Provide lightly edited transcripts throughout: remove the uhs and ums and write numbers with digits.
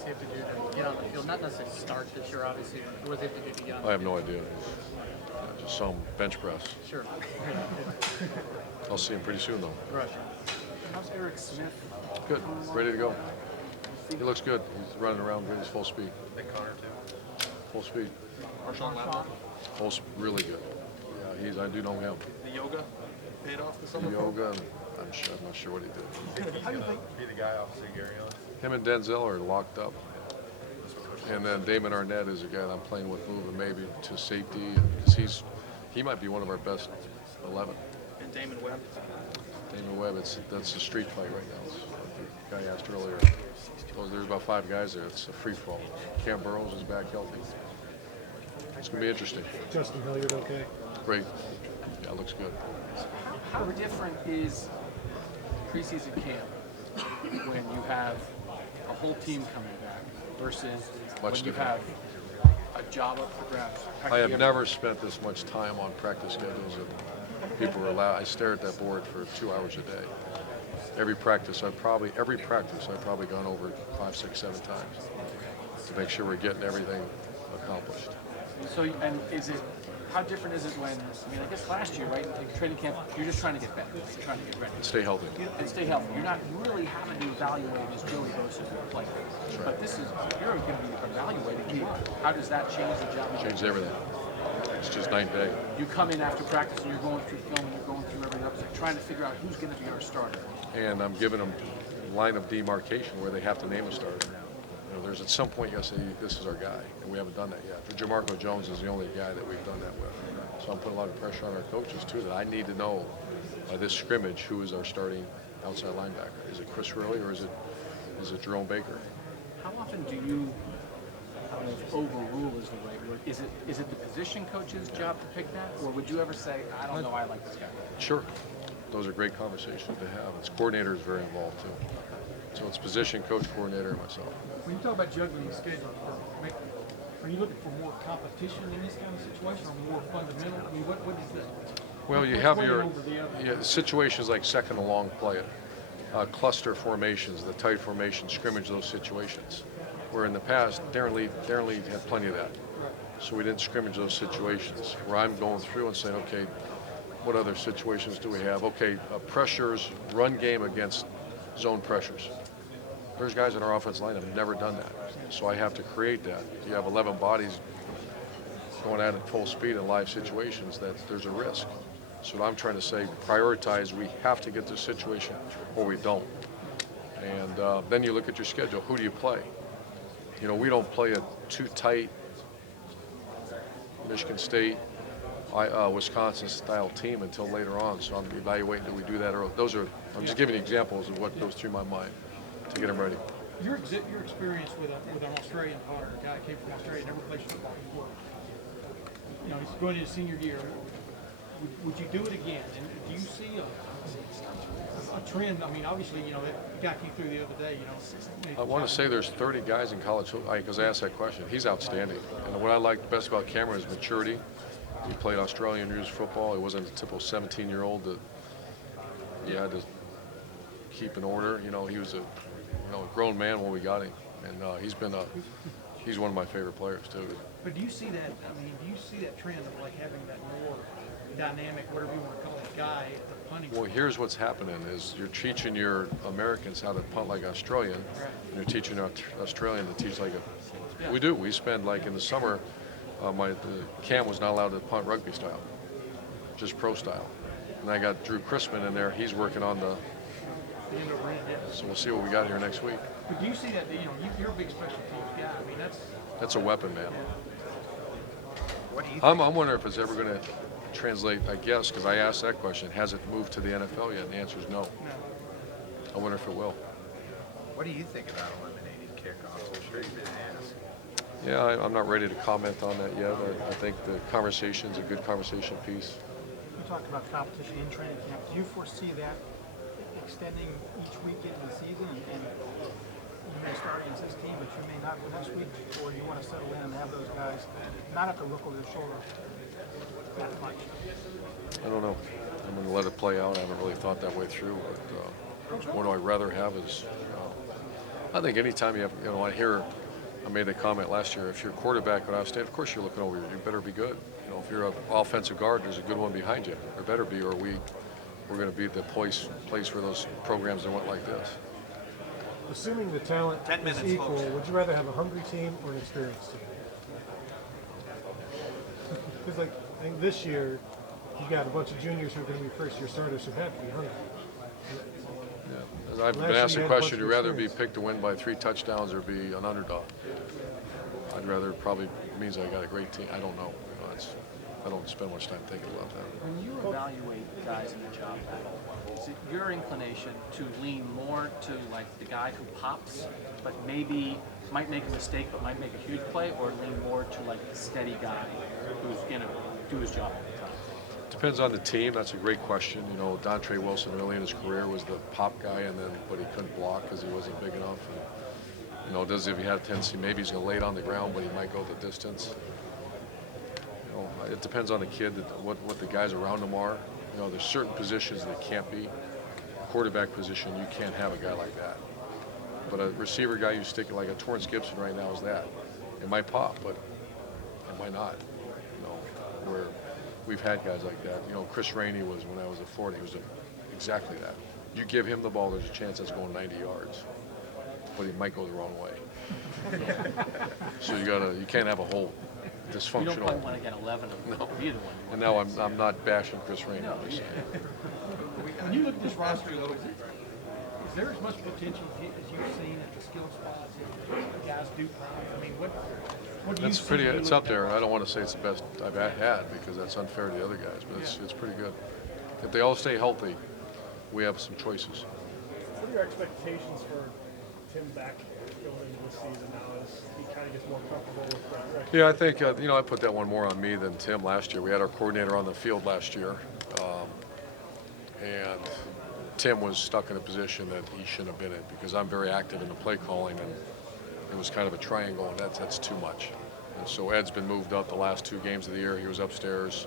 does he have to do to get on the field? Not necessarily start this year, obviously. What does he have to do to get on the I have field? no idea. I just saw him bench press. Sure. I'll see him pretty soon, though. Right. How's Eric Smith? Good, ready to go. He looks good. He's running around with his full speed. Big Connor too. Full speed. Marshawn Lattimore. Really good. Yeah, I do know him. The yoga paid off this The summer. yoga, I'm not sure what he did. He's gonna be the guy opposite Gary on. Him and Denzel are locked up. And then Damon Arnett is a guy that I'm playing with, moving maybe to safety, because he might be one of our best 11. And Damon Webb. Damon Webb, that's a street fight right now. It's like the guy asked earlier. There's about 5 guys there. It's a free fall. Cam Burrows is back healthy. It's going to be interesting. Justin Hilliard, okay? Great. Yeah, looks good. How different is preseason camp when you have a whole team coming back versus Much when you different. have a job up for grabs? I have never spent this much time on practice schedules that people are allowed. I stare at that board for 2 hours a day. Every practice I've probably gone over 5, 6, 7 times to make sure we're getting everything accomplished. So, and how different is it when, I guess last year, right, like training camp, you're just trying to get better, trying to get ready. And stay healthy. And stay healthy. You're not really having to evaluate as Joey Bosa as a player. Right. But this is, you're going to be evaluating you. How does that change the job? Changes everything. It's just night and day. You come in after practice and you're going through film and you're going through everything else, you're trying to figure out who's going to be our starter. And I'm giving them line of demarcation where they have to name a starter. There's at some point you got to say, this is our guy, and we haven't done that yet. Jamarco Jones is the only guy that we've done that with. So I'm putting a lot of pressure on our coaches, too, that I need to know by this scrimmage who is our starting outside linebacker. Is it Chris Riley or is it Jerome Baker? How often do you, I don't know if overrule is the right word, is it the position coach's job to pick that, or would you ever say, I don't know, I like this guy? Sure. Those are great conversations to have. Its coordinator is very involved, too. So it's position, coach, coordinator, and myself. When you talk about juggling the schedule, are you looking for more competition in this kind of situation or more fundamental? I mean, what is that? Well, you have your situations like second and long play, cluster formations, the tight formation, scrimmage, those situations. Where in the past, Darren Lee had plenty of that. So we didn't scrimmage those situations. Where I'm going through and saying, okay, what other situations do we have? Okay, pressures, run game against zone pressures. There's guys in our offensive line that have never done that. So I have to create that. You have 11 bodies going at it full speed in live situations, that there's a risk. So what I'm trying to say, prioritize, we have to get this situation or we don't. And then you look at your schedule. Who do you play? We don't play a too tight Michigan State, Wisconsin style team until later on. So I'm evaluating, do we do that? Or I'm just giving you examples of what goes through my mind to get them ready. Your experience with an Australian punter, a guy that came from Australia, never played football before. He's going into his senior year. Would you do it again? And do you see a trend? I mean, obviously, that guy came through the other day. I want to say there's 30 guys in college, because I asked that question. He's outstanding. And what I like best about Cameron is maturity. He played Australian years football. He wasn't a typical 17-year-old that you had to keep in order. He was a grown man when we got him, and he's one of my favorite players too. But do you see that? I mean, do you see that trend of like having that more dynamic, whatever you want to call it, guy at the punting? Well, here's what's happening: is you're teaching your Americans how to punt like Australian, and you're teaching Australian to teach like a. Yeah. We do. We spend like in the summer. Cam was not allowed to punt rugby style, just pro style. And I got Drew Chrisman in there. He's working on the. So we'll see what we got here next week. But do you see that? You're a big special teams guy. I mean, that's a weapon, man. What do you think? I'm wondering if it's ever going to translate. I guess because I asked that question. Has it moved to the NFL yet? And the answer is no. I wonder if it will. What do you think about eliminating kickoffs? I'm sure you've been asked. Yeah, I'm not ready to comment on that yet. I think the conversation's a good conversation piece. You talked about competition in training camp. Do you foresee that extending each week into the season, and you may start against this team, but you may not the next week, or you want to settle in and have those guys not have to look over their shoulder that much? I don't know. I'm going to let it play out. I haven't really thought that way through. But what do I rather have is I think anytime you have, I made the comment last year, if you're a quarterback at Ohio State, of course you're looking over you. You better be good. If you're an offensive guard, there's a good one behind you. There better be, or we're going to be the place for those programs that went like this. Assuming the talent 10 minutes, is equal, folks. would you rather have a hungry team or an experienced team? Because, like, I think this year, you got a bunch of juniors who are going to be first-year starters who have to be hungry. Yeah. I've been Last asked year the you had a question, bunch would you of rather be experience. picked to win by 3 touchdowns or be an underdog? I'd rather probably means I got a great team. I don't know. I don't spend much time thinking about that. When you evaluate guys in the job battle, is it your inclination to lean more to like the guy who pops, but maybe might make a mistake but might make a huge play, or lean more to like the steady guy who's going to do his job all the time? Depends on the team. That's a great question. Dontre Wilson early in his career was the pop guy, but he couldn't block because he wasn't big enough. And, if he had a tendency, maybe he's going to lay it on the ground, but he might go the distance. It depends on the kid, what the guys around him are. There's certain positions that can't be. Quarterback position, you can't have a guy like that. But a receiver guy, you stick it like a Torrance Gibson right now is that. It might pop, but it might not. Where we've had guys like that. Chris Rainey was, when I was at Florida, he was exactly that. You give him the ball, there's a chance that's going 90 yards. But he might go the wrong way. So you can't have a whole dysfunctional. You don't quite want to get 11 of either one. And now I'm not bashing Chris Rainey. No, I'm just saying. When you look at this roster, though, is there as much potential as you've seen at the skill spots that guys do play? I mean, what do you see when you It's look up at that there. roster? I don't want to say it's the best I've had because that's unfair to the other guys, but it's pretty good. If they all stay healthy, we have some choices. What are your expectations for Tim back going into this season now as he kind of gets more comfortable with that? Yeah, I think, I put that one more on me than Tim last year. We had our coordinator on the field last year, and Tim was stuck in a position that he shouldn't have been in because I'm very active in the play calling, and it was kind of a triangle, and that's too much. And so Ed's been moved up the last 2 games of the year. He was upstairs,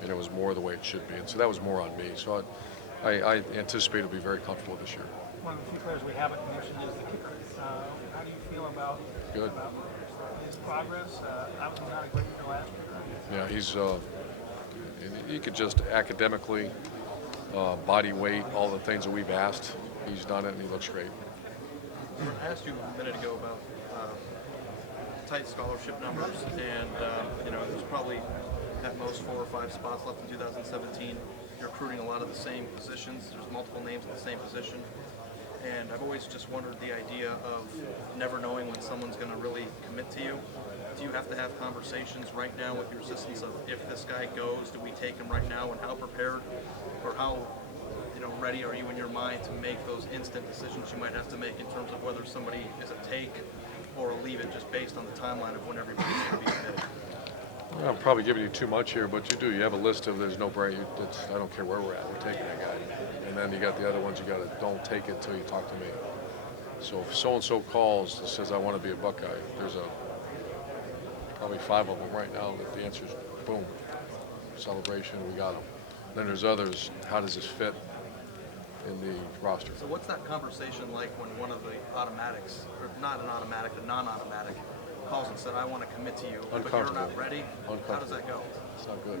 and it was more the way it should be. And so that was more on me. So I anticipate he'll be very comfortable this year. One of the few players we haven't mentioned is the kicker. How do you feel about Good. his progress? Obviously not a great year last year. Yeah, he could just academically, body weight, all the things that we've asked. He's done it, and he looks great. I asked you a minute ago about tight scholarship numbers, and there's probably at most 4 or 5 spots left in 2017. You're recruiting a lot of the same positions. There's multiple names at the same position. And I've always just wondered the idea of never knowing when someone's going to really commit to you. Do you have to have conversations right now with your assistants of if this guy goes, do we take him right now, and how prepared or how ready are you in your mind to make those instant decisions you might have to make in terms of whether somebody is a take or a leave it just based on the timeline of when everybody's going to be committed? I'm probably giving you too much here, but you do. You have a list of there's no break. I don't care where we're at. We're taking that guy. And then you got the other ones you got to don't take it until you talk to me. So if so-and-so calls and says, I want to be a Buckeye, there's probably 5 of them right now that the answer is boom, celebration, we got them. Then there's others, how does this fit in the roster? So what's that conversation like when one of the automatics, or not an automatic, a non-automatic, calls and said, I want to commit to you, but you're not ready? How does that go? It's not good.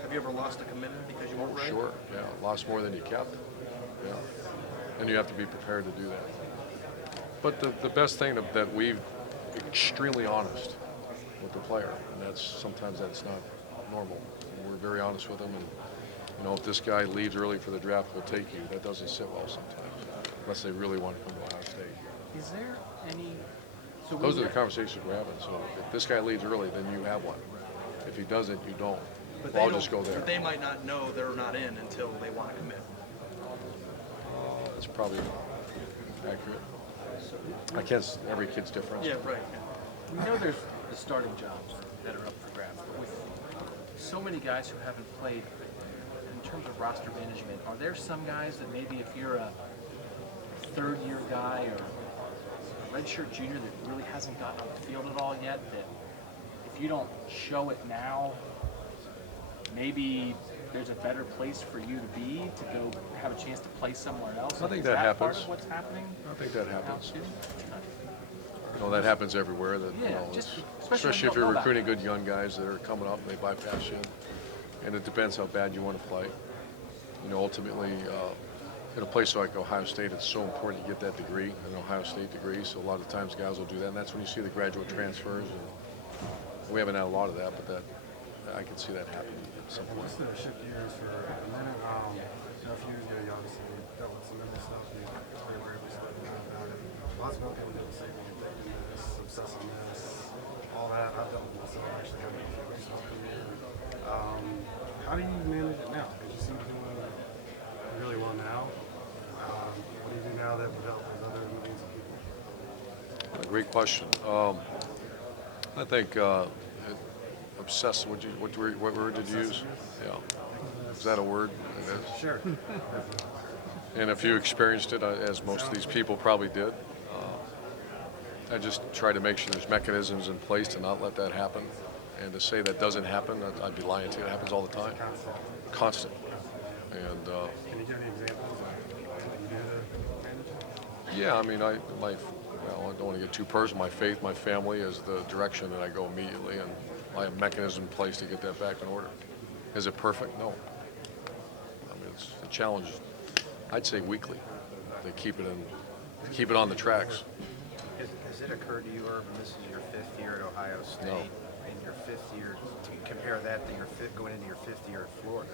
Have you ever lost a commitment because you weren't ready? Sure, yeah. Lost more than you kept. Yeah. And you have to be prepared to do that. But the best thing that we've extremely honest with the player, and sometimes that's not normal. We're very honest with them, and if this guy leaves early for the draft, we'll take you. That doesn't sit well sometimes, unless they really want to come to Ohio State. Is there any? So Those are the conversations we're having. So if this guy leaves early, then you have one. If he doesn't, you don't. But I'll just go there. But they might not know they're not in until they want to commit. That's probably accurate. I guess every kid's different. Yeah, right. we know there's the starting jobs that are up for grabs, but with so many guys who haven't played, in terms of roster management, are there some guys that maybe if you're a 3rd-year guy or a redshirt junior that really hasn't gotten on the field at all yet, that if you don't show it now, maybe there's a better place for you to be to go have a chance to play somewhere else? I think Is that part happens. of what's happening I think that now happens. too? That happens everywhere. That Yeah, especially especially if when you you're don't know recruiting good young guys that are coming up and they bypass you, and it depends how bad you want to play. Ultimately, in a place like Ohio State, it's so important you get that degree, an Ohio State degree. So a lot of times guys will do that, and that's when you see the graduate transfers. And we haven't had a lot of that, but I can see that happening at some point. Just to shift gears for a minute, a few years ago, you obviously dealt with some mental stuff. You were able to start about it. Lots of people do the same thing, this obsessiveness, all that. I've dealt with myself actually having a baseball career. How do you manage it now? Because you seem to be doing really well now. What do you do now that would help those other millions of people? Great question. I think obsessive. What word did you use? Yeah. Is that a word? It is. Sure. And if you experienced it, as most of these people probably did, I just try to make sure there's mechanisms in place to not let that happen. And to say that doesn't happen, I'd be lying to you. It happens all the time. Constant. And Can you give any examples of what you do to manage it? yeah, I mean, I don't want to get too personal. My faith, my family is the direction that I go immediately, and I have mechanism in place to get that back in order. Is it perfect? No. I mean, it's a challenge. I'd say weekly to keep it on the tracks. Has it occurred to you, Urban, this is your 5th year at Ohio State, No. and your 5th year, to compare that to going into your 5th year at Florida?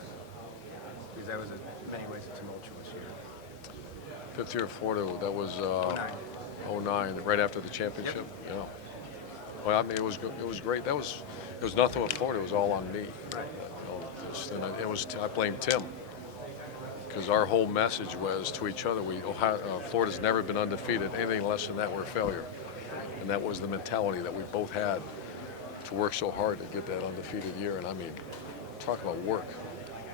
Because that was, in many ways, a tumultuous year. 5th year of Florida, that was 09, right after the championship. Yep. Yeah. Well, I mean, it was great. It was nothing with Florida. It was all on me. Right. I blamed Tim because our whole message was to each other. Florida's never been undefeated. Anything less than that, we're a failure. And that was the mentality that we both had to work so hard to get that undefeated year. And I mean, talk about work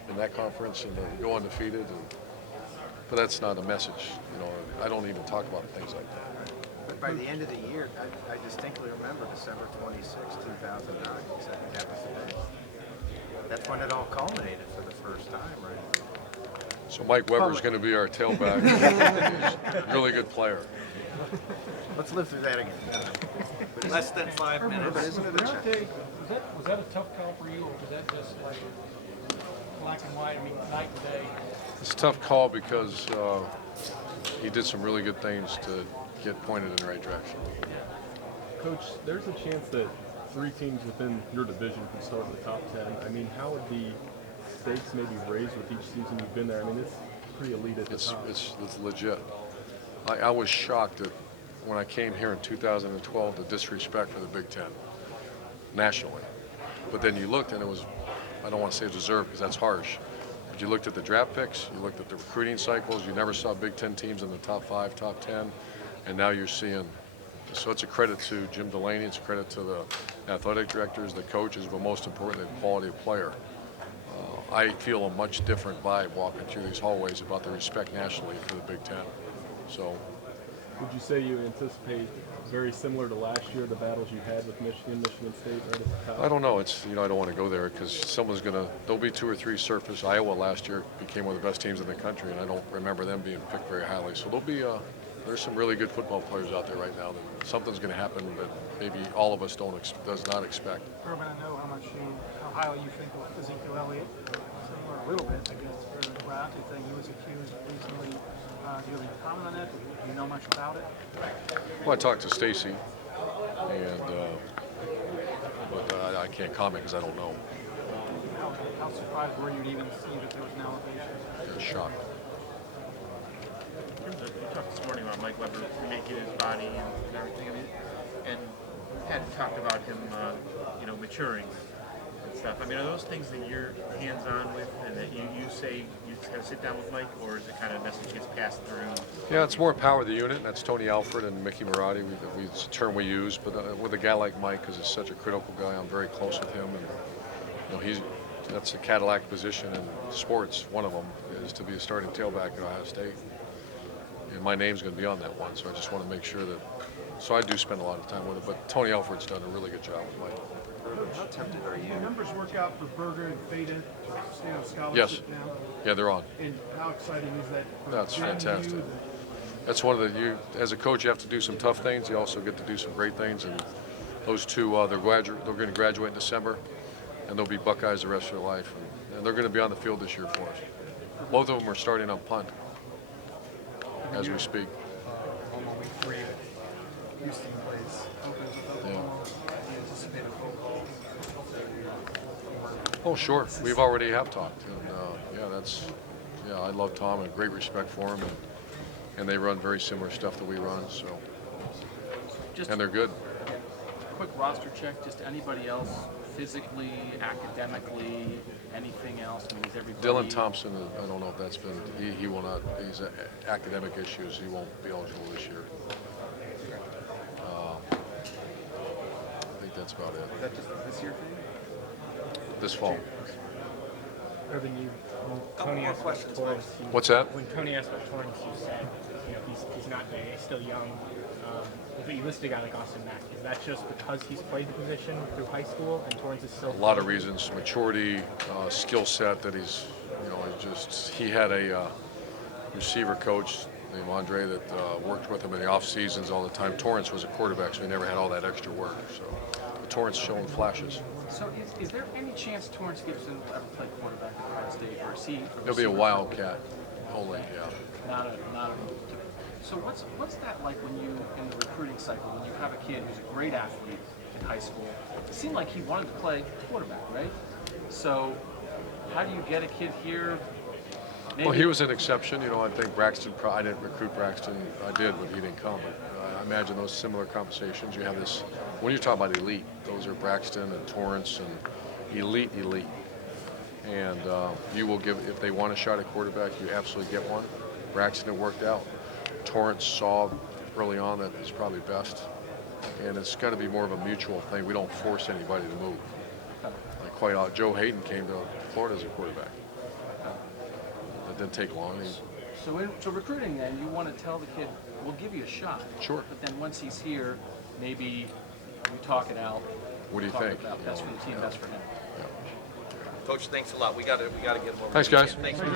in that conference and then go undefeated. But that's not a message. I don't even talk about things like that. But by the end of the year, I distinctly remember December 26, 2009. Because I think that was the day. That's when it all culminated for the first time, right? So Mike Weber's going to be our tailback. He's a really good player. Let's live through that again. Less than 5 minutes. But isn't it a challenge? Was that a tough call for you, or was that just like black and white? I mean, night and day. It's a tough call because he did some really good things to get pointed in the right direction. Coach, there's a chance that 3 teams within your division could start in the top 10. I mean, how would the stakes maybe raise with each season you've been there? I mean, it's pretty elite at the top. It's legit. I was shocked at when I came here in 2012, the disrespect for the Big Ten nationally. But then you looked and it was, I don't want to say deserved because that's harsh, but you looked at the draft picks, you looked at the recruiting cycles, you never saw Big Ten teams in the top 5, top 10, and now you're seeing. So it's a credit to Jim Delaney, it's a credit to the athletic directors, the coaches, but most importantly, the quality of player. I feel a much different vibe walking through these hallways about the respect nationally for the Big Ten. So, would you say you anticipate very similar to last year, the battles you had with Michigan State right at the top? I don't know. I don't want to go there because there'll be 2 or 3 surface. Iowa last year became one of the best teams in the country, and I don't remember them being picked very highly. So there's some really good football players out there right now that something's going to happen that maybe all of us does not expect. Urban, I know how highly you think of Ezekiel Elliott. Similar a little bit, I guess, for the Bronte thing. He was accused recently. Do you have any comment on that? Do you know much about it? Well, I talked to Stacy, but I can't comment because I don't know. How surprised were you to even see that there was an allegation? I was shocked. You talked this morning about Mike Weber making his body and everything, and had talked about him, maturing and stuff. I mean, are those things that you're hands-on with, and that you say you just kind of sit down with Mike, or is it kind of message gets passed through? Yeah, it's more power of the unit. That's Tony Alford and Mickey Marotti. It's a term we use, but with a guy like Mike, because he's such a critical guy, I'm very close with him, and that's a Cadillac position in sports. One of them is to be a starting tailback at Ohio State. And my name's going to be on that one, so I just want to make sure that So I do spend a lot of time with it, but Tony Alford's done a really good job with Mike. How tempted are The you? numbers work out for Berger and Fada to stay on Yes. scholarship now. Yeah, they're on. And how exciting is that? For That's them, fantastic. you, That's one of the, as a coach, you have to do some tough things. You also get to do some great things. And those two, they're going to graduate in December, and they'll be Buckeyes the rest of their life. And they're going to be on the field this year for us. Both of them are starting on punt as we speak. Almost week 3, Houston plays Oakland with Yeah. Oklahoma. The anticipated football. Oh, sure. We've already have talked, and I love Tom and great respect for him, and they run very similar stuff that we run. So, Just and they're good. quick roster check. Just anybody else, physically, academically, anything else? I mean, is everybody? Dylan Thompson, I don't know if that's been. He will not. He's academic issues. He won't be eligible this year. I think that's about it. Is that just this year thing? This fall. Urban, Couple Tony more asked about questions, Torrance. What's that? When Tony asked about Torrance, you said, he's not big, he's still young. But you listed a guy like Austin Mack. Is that just because he's played the position through high school and Torrance is still? A lot of reasons: maturity, skill set. That he's he had a receiver coach named Andre that worked with him in the off seasons all the time. Torrance was a quarterback, so he never had all that extra work. So Torrance showing flashes. So is there any chance Torrance Gibson will ever play quarterback at Ohio State, or is he? He'll be a wildcat only. Yeah. Not a. So what's that like when you, in the recruiting cycle, when you have a kid who's a great athlete in high school? It seemed like he wanted to play quarterback, right? So how do you get a kid here? Maybe, Well, he was an exception. I think Braxton. I didn't recruit Braxton. I did, but he didn't come. But I imagine those similar conversations. You have this when you're talking about elite. Those are Braxton and Torrance and elite. And you will give if they want a shot at quarterback, you absolutely get one. Braxton, it worked out. Torrance saw early on that it's probably best, and it's got to be more of a mutual thing. We don't force anybody to move. Like Joe Hayden came to Florida as a quarterback. It didn't take long. So recruiting, then you want to tell the kid, we'll give you a shot. Sure. But then once he's here, maybe you talk it out. What do you talk think? About best for the team, best for him. Coach, thanks a lot. We got to get more. Thanks, guys. Thanks.